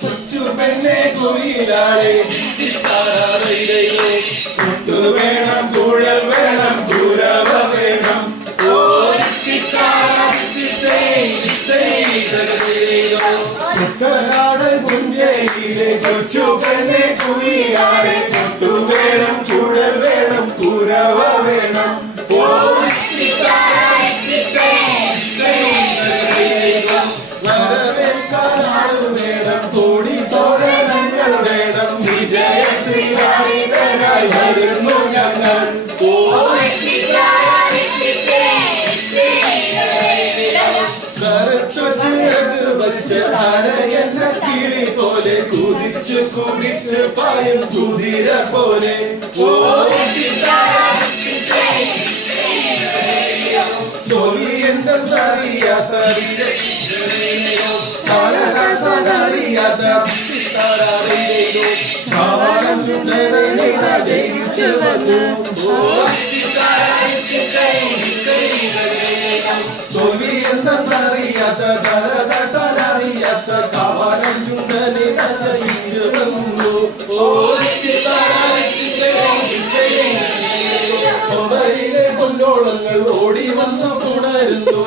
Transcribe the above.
കൊച്ചു പെണ്ണെ കുയിലാളെ കൊട്ടു വേണം കുഴൽ വേണം കുരവ വേണം കുട്ടനാടൻ പുഞ്ചയിലെ കൊച്ചു പെണ്ണെ കുയിലാളെ കൊട്ടു വേണം കുഴൽ വേണം കുരവ വേണം വേണം കോടി തോരണങ്ങൾ വേണം വിജയ ശ്രീരായി വരുന്നു ഞങ്ങൾ കറുത്തു ചിറക് വച്ച അരയെന്ന കിളി പോലെ കുതിച്ചു കുതിച്ച് പായും കുതിര പോലെ തൊലി എന്തെന്നറിയാത്ത തൊലിയെന്നറിയാത്ത തലതലറിയാത്ത കാവലം ചുണ്ടനെ നയിച്ചു വന്നു കൊമ്പയിലെ കൊല്ലോളങ്ങൾ ഓടി വന്നു പുണരുന്നു